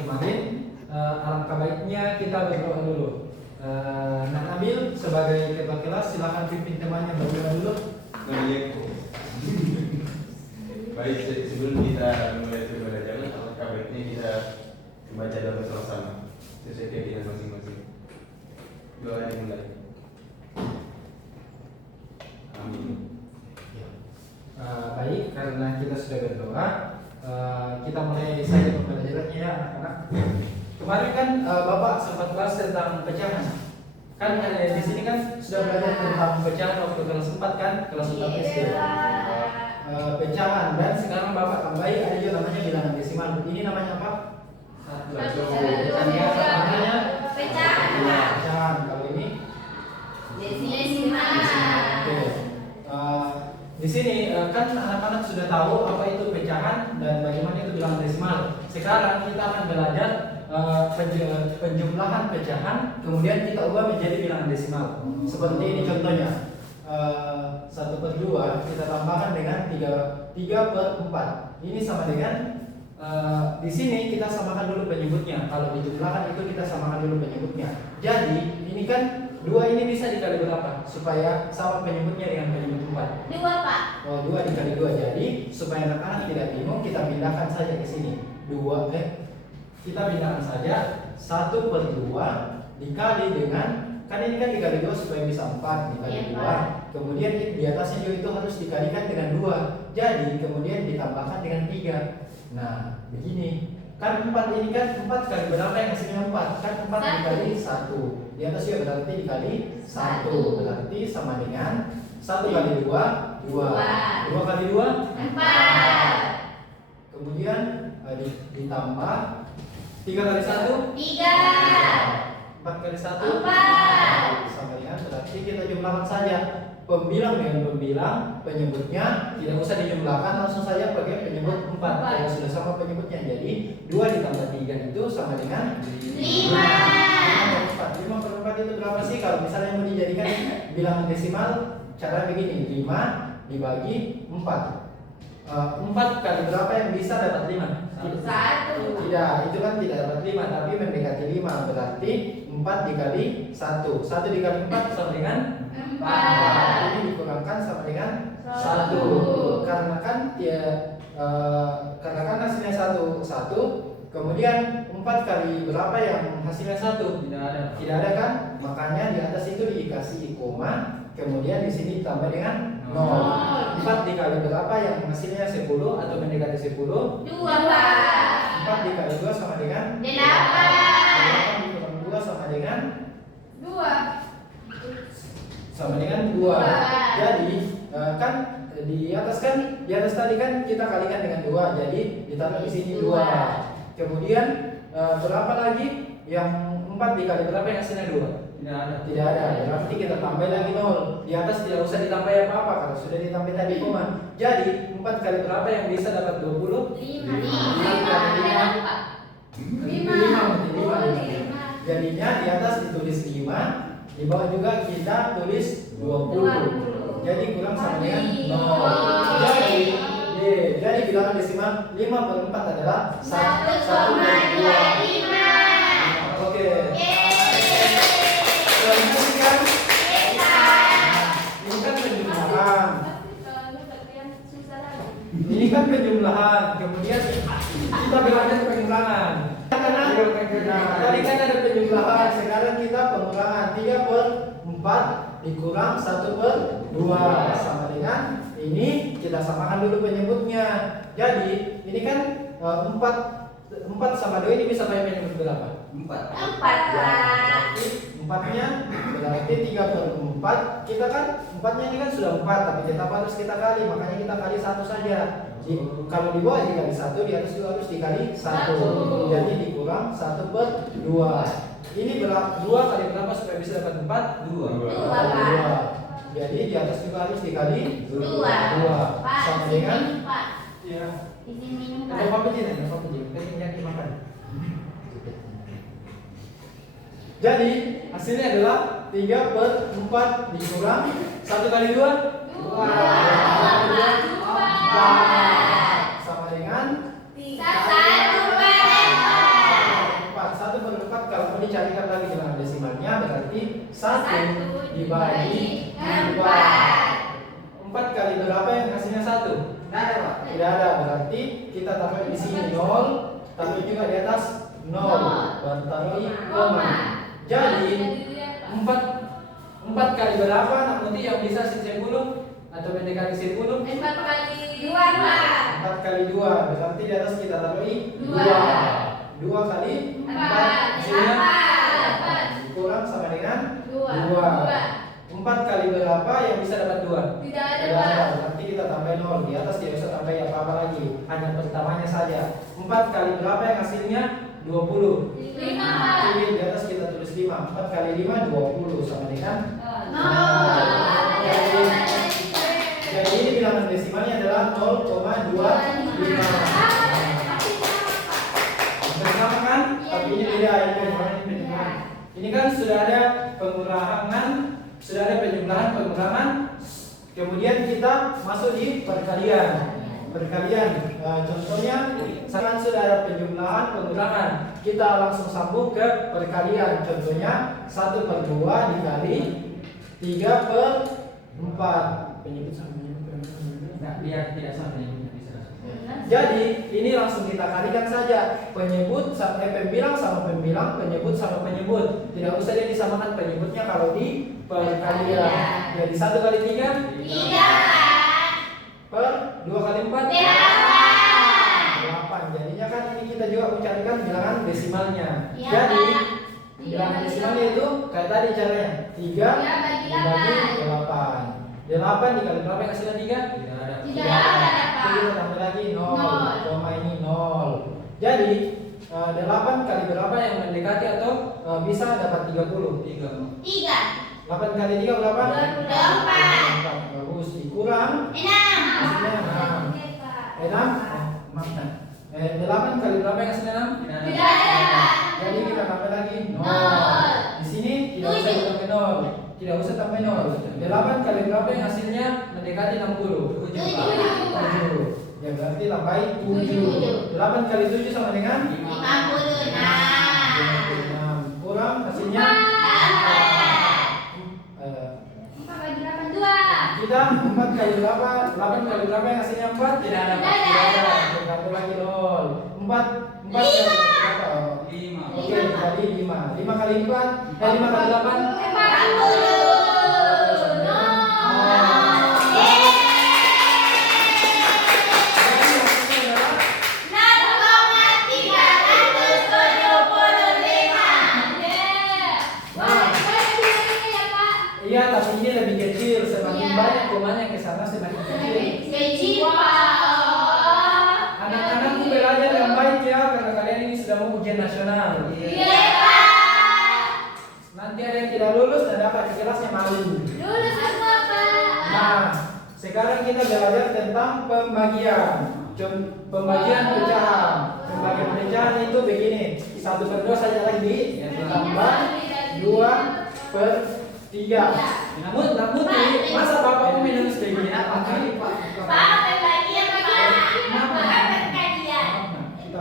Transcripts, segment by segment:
kemarin, alangkah baiknya kita berdoa dulu. Nak Nabil sebagai ketua kelas silakan pimpin temannya berdoa dulu. Baik, sebelum kita mulai pembelajaran, alangkah baiknya kita membaca doa bersama sesuai keyakinan masing-masing. Doa dimulai. Amin. Baik, karena kita sudah berdoa, kita mulai saja pembelajarannya ya anak-anak. Kemarin kan Bapak sempat bahas tentang pecahan. Kan di sini kan sudah belajar tentang pecahan waktu kelas 4 kan, kelas 4 SD. Pecahan, dan sekarang Bapak tambahi ada juga namanya bilangan desimal. Ini namanya apa? Namanya pecahan. Kalau ini desimal. Oke. Di sini kan anak-anak sudah tahu apa itu pecahan dan bagaimana itu bilangan desimal. Sekarang kita akan belajar penjumlahan pecahan, kemudian kita ubah menjadi bilangan desimal. Seperti ini contohnya. 1/2 kita tambahkan dengan 3/4. Ini sama dengan di sini kita samakan dulu penyebutnya. Kalau dijumlahkan itu kita samakan dulu penyebutnya. Jadi ini kan 2 ini bisa dikali berapa? Supaya sama penyebutnya dengan penyebut 4. 2 Pak. Oh, 2 dikali 2. Jadi supaya anak-anak tidak bingung, kita pindahkan saja ke sini. Kita pindahkan saja 1/2 dikali dengan, kan ini kan dikali 2 supaya bisa 4 dikali 2. Kemudian di atasnya juga itu harus dikalikan dengan 2. Jadi kemudian ditambahkan dengan 3. Nah, begini. Kan 4 ini kan 4 kali berapa yang hasilnya 4? Kan 4 dikali 1. Di atas juga berarti dikali 1. Berarti sama dengan 1 kali 2, 2. 2 kali 2, 4. Kemudian ditambah 3 kali 1, 3. 4 kali 1, 4. sama dengan, berarti kita jumlahkan saja pembilang dengan pembilang, penyebutnya tidak usah dijumlahkan, langsung saja pakai penyebut 4 karena sudah sama penyebutnya. Jadi 2 ditambah 3 itu sama dengan 5. 5/4 itu berapa sih? Kalau misalnya mau dijadikan bilangan desimal, cara begini, 5 dibagi 4. 4 kali berapa yang bisa dapat 5? 1. Tidak, itu kan tidak dapat 5, tapi mendekati 5. Berarti 4 dikali 1. 1 dikali 4 sama dengan 4. Ini dikurangkan sama dengan 1. Karena kan hasilnya 1. Kemudian 4 kali berapa yang hasilnya 1? Tidak ada kan? Makanya di atas itu dikasih koma, kemudian di sini ditambah dengan 0. 4 dikali berapa yang hasilnya 10 atau mendekati 10? 2 Pak. 4 dikali 2 sama dengan 8. 8 dikurang 2 sama dengan 2. 2. Jadi kan di atas tadi kan kita kalikan dengan 2. Jadi ditaruh di sini 2. Kemudian berapa lagi yang 4 dikali berapa yang hasilnya 2? Tidak ada. Berarti kita tambah lagi 0. Di atas tidak usah ditambah apa-apa karena sudah ditambah tadi koma. Jadi 4 kali berapa yang bisa dapat 20? 5. 5. Jadinya di atas ditulis 5, di bawah juga kita tulis 20. Jadi kurang sama dengan 0. Jadi bilangan desimal 5/4 adalah 1,25. Oke. Selanjutnya ini kan penjumlahan. Kemudian kita belajar pengulangan. Tadi kan ada penjumlahan, sekarang kita pengulangan. 3/4 dikurang 1/2 sama dengan ini, kita samakan dulu penyebutnya. Jadi ini kan 4 sama 2 ini bisa pakai penyebut berapa? 4 Pak. Berarti 4-nya berarti 3/4. Kita kan 4-nya ini kan sudah 4, tapi tetap harus kita kali, makanya kita kali 1 saja. Kalau di bawah dikali 1, di atas juga harus dikali 1. Jadi dikurang 1/2. Ini 2 kali berapa supaya bisa dapat 4? 2. Jadi di atas juga harus dikali 2. Sama dengan ya. Ada apa aja? Kan dimakan. Jadi hasilnya adalah 3/4 dikurang 1 kali 2 sama dengan 1/4. berarti 1 dibagi 4. 4 kali berapa yang hasilnya 1? Nggak ada, Pak. Tidak ada, berarti kita taruh di sini 0, taruh juga di atas 0, baru taruh koma. Jadi 4 kali berapa anak muti yang bisa 10 atau mendekati 10? 4 kali 2, Pak. 4 kali 2, berarti di atas kita taruh 2. 2 kali 4 hasilnya 8. kurang sama dengan 2. 4 kali berapa yang bisa dapat 2? Tidak ada, Tidak Pak. ada, berarti kita tambah 0. Di atas tidak usah tambah apa-apa lagi, hanya pertamanya saja. 4 kali berapa yang hasilnya? 20. 5. Jadi di atas kita tulis 5. 4 kali 5 20 sama dengan 0. jadi ini bilangan desimalnya adalah 0,25. Bersama kan? Tapi ini beda, ini penjumlahan. Ini kan sudah ada pengurangan, sudah ada pengurangan. Kemudian kita masuk di perkalian. Contohnya sekarang sudah ada pengurangan. Kita langsung sambung ke perkalian. Contohnya 1/2 dikali 3/4. Penyebut sama Nggak, biar tidak sampai bisa. Jadi ini langsung kita kalikan saja, pembilang sama pembilang, penyebut sama penyebut. Tidak usah dia disamakan penyebutnya kalau di perkalian. Jadi 1 kali 3 per 2 kali 4 8. Jadinya kan ini kita juga mencarikan bilangan desimalnya. Iya, Jadi Pak. bilangan desimalnya itu kayak tadi caranya 3 dibagi 8. 8 dikali berapa yang hasilnya 3? Tidak ada. Tidak ada, Pak. Kita tambah lagi 0, Nol. koma ini 0. Jadi 8 kali berapa yang mendekati atau bisa dapat 30? 8 kali 3 berapa? 24. Bagus, dikurang hasilnya 6. 6? Maaf, 8 kali berapa yang hasilnya 6? Tidak ada. Tidak ada, Pak. Jadi kita tambah lagi 0. Nol. Di sini tidak usah tambah 0. Tidak usah tambah 0. 8 kali berapa yang hasilnya mendekati 60? 7. Ya berarti tambahin 7. 8 kali 7 sama dengan 56. Kurang hasilnya 4 kita 4 kali berapa? 8 kali berapa yang hasilnya 4? Tidak ada. Tidak ada. Tambah lagi 0. 4 kali berapa? 5. Oke, dikali 5. 5 kali 4, 5 kali 8. Iya, tapi ini lebih kecil. Semakin Iya. banyak komanya ke sana semakin kecil. Anak-anakku belajar yang baik ya, karena kalian ini sudah mau ujian nasional. Nanti ada yang tidak lulus dan dapat di kelasnya malu. Nah, sekarang kita belajar tentang pembagian. Pembagian pecahan. Pembagian pecahan itu begini. 1/2 saja lagi ditambah 2/3. Namun masa bapakmu minum segini apa kali Pak? Kita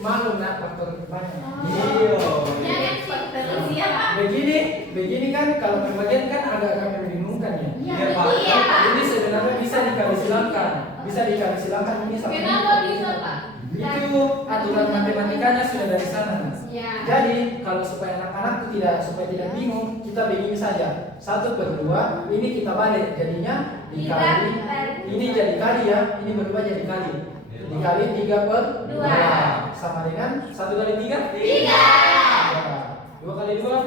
malu nak faktor banyak. Iya. Begini kan kalau pembagian kan agak membingungkan ya. Iya, Pak. Ini sebenarnya bisa dikali silangkan ini sama. Kenapa bisa, Pak? Itu aturan matematikanya sudah dari sana. Ya. Jadi kalau supaya anak-anak supaya tidak bingung, kita begini saja. 1/2 ini kita balik, jadinya dikali. Ini jadi kali ya, ini berubah jadi kali. Dikali 3/2 sama dengan 1 kali 3? 2 kali 2?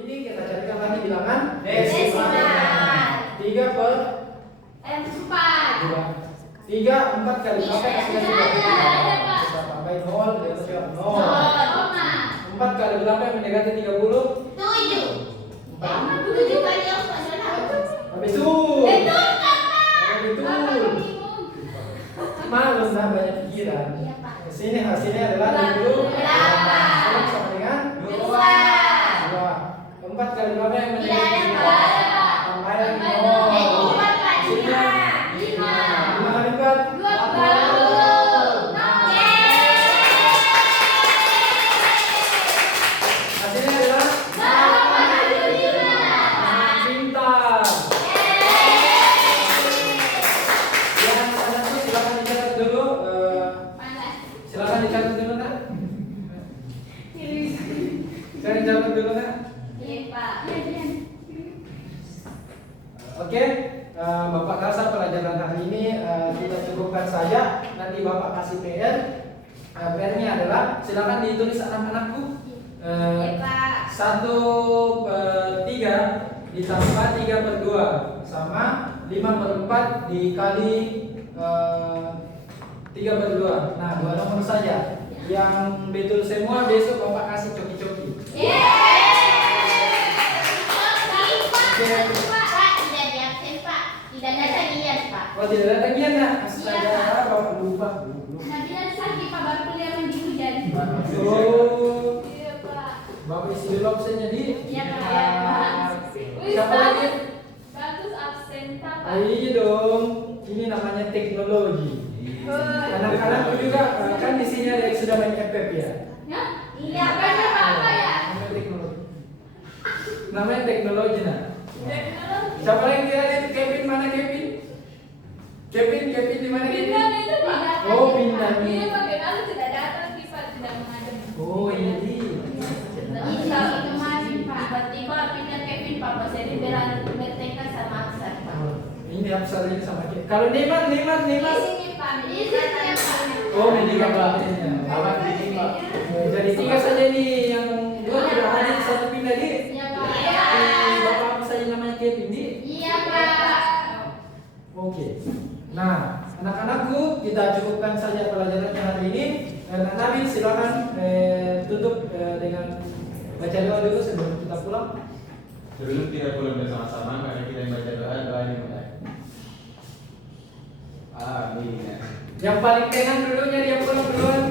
Ini kita carikan lagi bilangan Desimal. 3/2. 3, 4 kali berapa yang hasilnya Tidak ada, Pak. kita tambahin 0, di atas juga 0. 4 kali berapa yang mendekati 30? 4. Betul. Malu nah banyak pikiran. Sini hasilnya adalah 20. Sama dengan 2. 4 kali berapa yang mendekati 30? Tambahin 0. Hasilnya 5 kali 4. nak? Iya, Pak. Oke, Bapak Kasar pelajaran hari ini kita cukupkan saja. Nanti Bapak kasih PR. PR-nya adalah silakan ditulis anak-anakku. Iya, Pak. 1/3 ditambah 3/2 sama 5/4 dikali 3/2. Nah, 2 nomor saja. Yang betul semua besok Bapak kasih coki-coki. Pak, tidak di absen, Pak. Tidak ada tagihan, Pak. Oh, tidak ada tagihan nak? Iya, Astaga, Pak. Bapak lupa. Nanti ada sakit, Pak, baru kuliah mandi hujan. Oh, Iya, Pak. Bapak isi dulu absennya di. Iya, Pak. Iya, Pak. Siapa lagi? Bagus absen, Pak. Iya dong, ini namanya teknologi. Anak-anakku juga kan di sini ada yang sudah main FF ya. Ya? Iya, Pak. Apa ya? Namanya teknologi. Namanya teknologi nah. Teknologi. Siapa yang kira Kevin mana Kevin? Kevin di mana Kevin? Pindah itu, Pak. Oh, pindah. Iya, Pak. Bagaimana tidak datang, Pak. Tidak mengadem. Oh ini. Iya, kemarin, Pak. Tiba-tiba pindah Kevin, Pak. Pas jadi bertengkar sama Aksan, Pak. Ini Absar ini sama Kevin. Kalau Neymar. Di sini, Pak. Di sini, Pak. Oh ini kaptennya. Awak di sini, Pak. Jadi 3 saja nih yang 2 tidak hadir, 1 pindah di. Iya, Pak. Bapak apa saja namanya Kevin di. Iya, Pak. Oke. Nah, anak-anakku kita cukupkan saja pelajaran hari ini. Nak Nabil silakan tutup dengan baca doa dulu sebelum kita pulang. Sebelum kita pulang bersama-sama, mari kita baca doa dimulai. Amin. Yang paling tenan dulunya dia pulang duluan.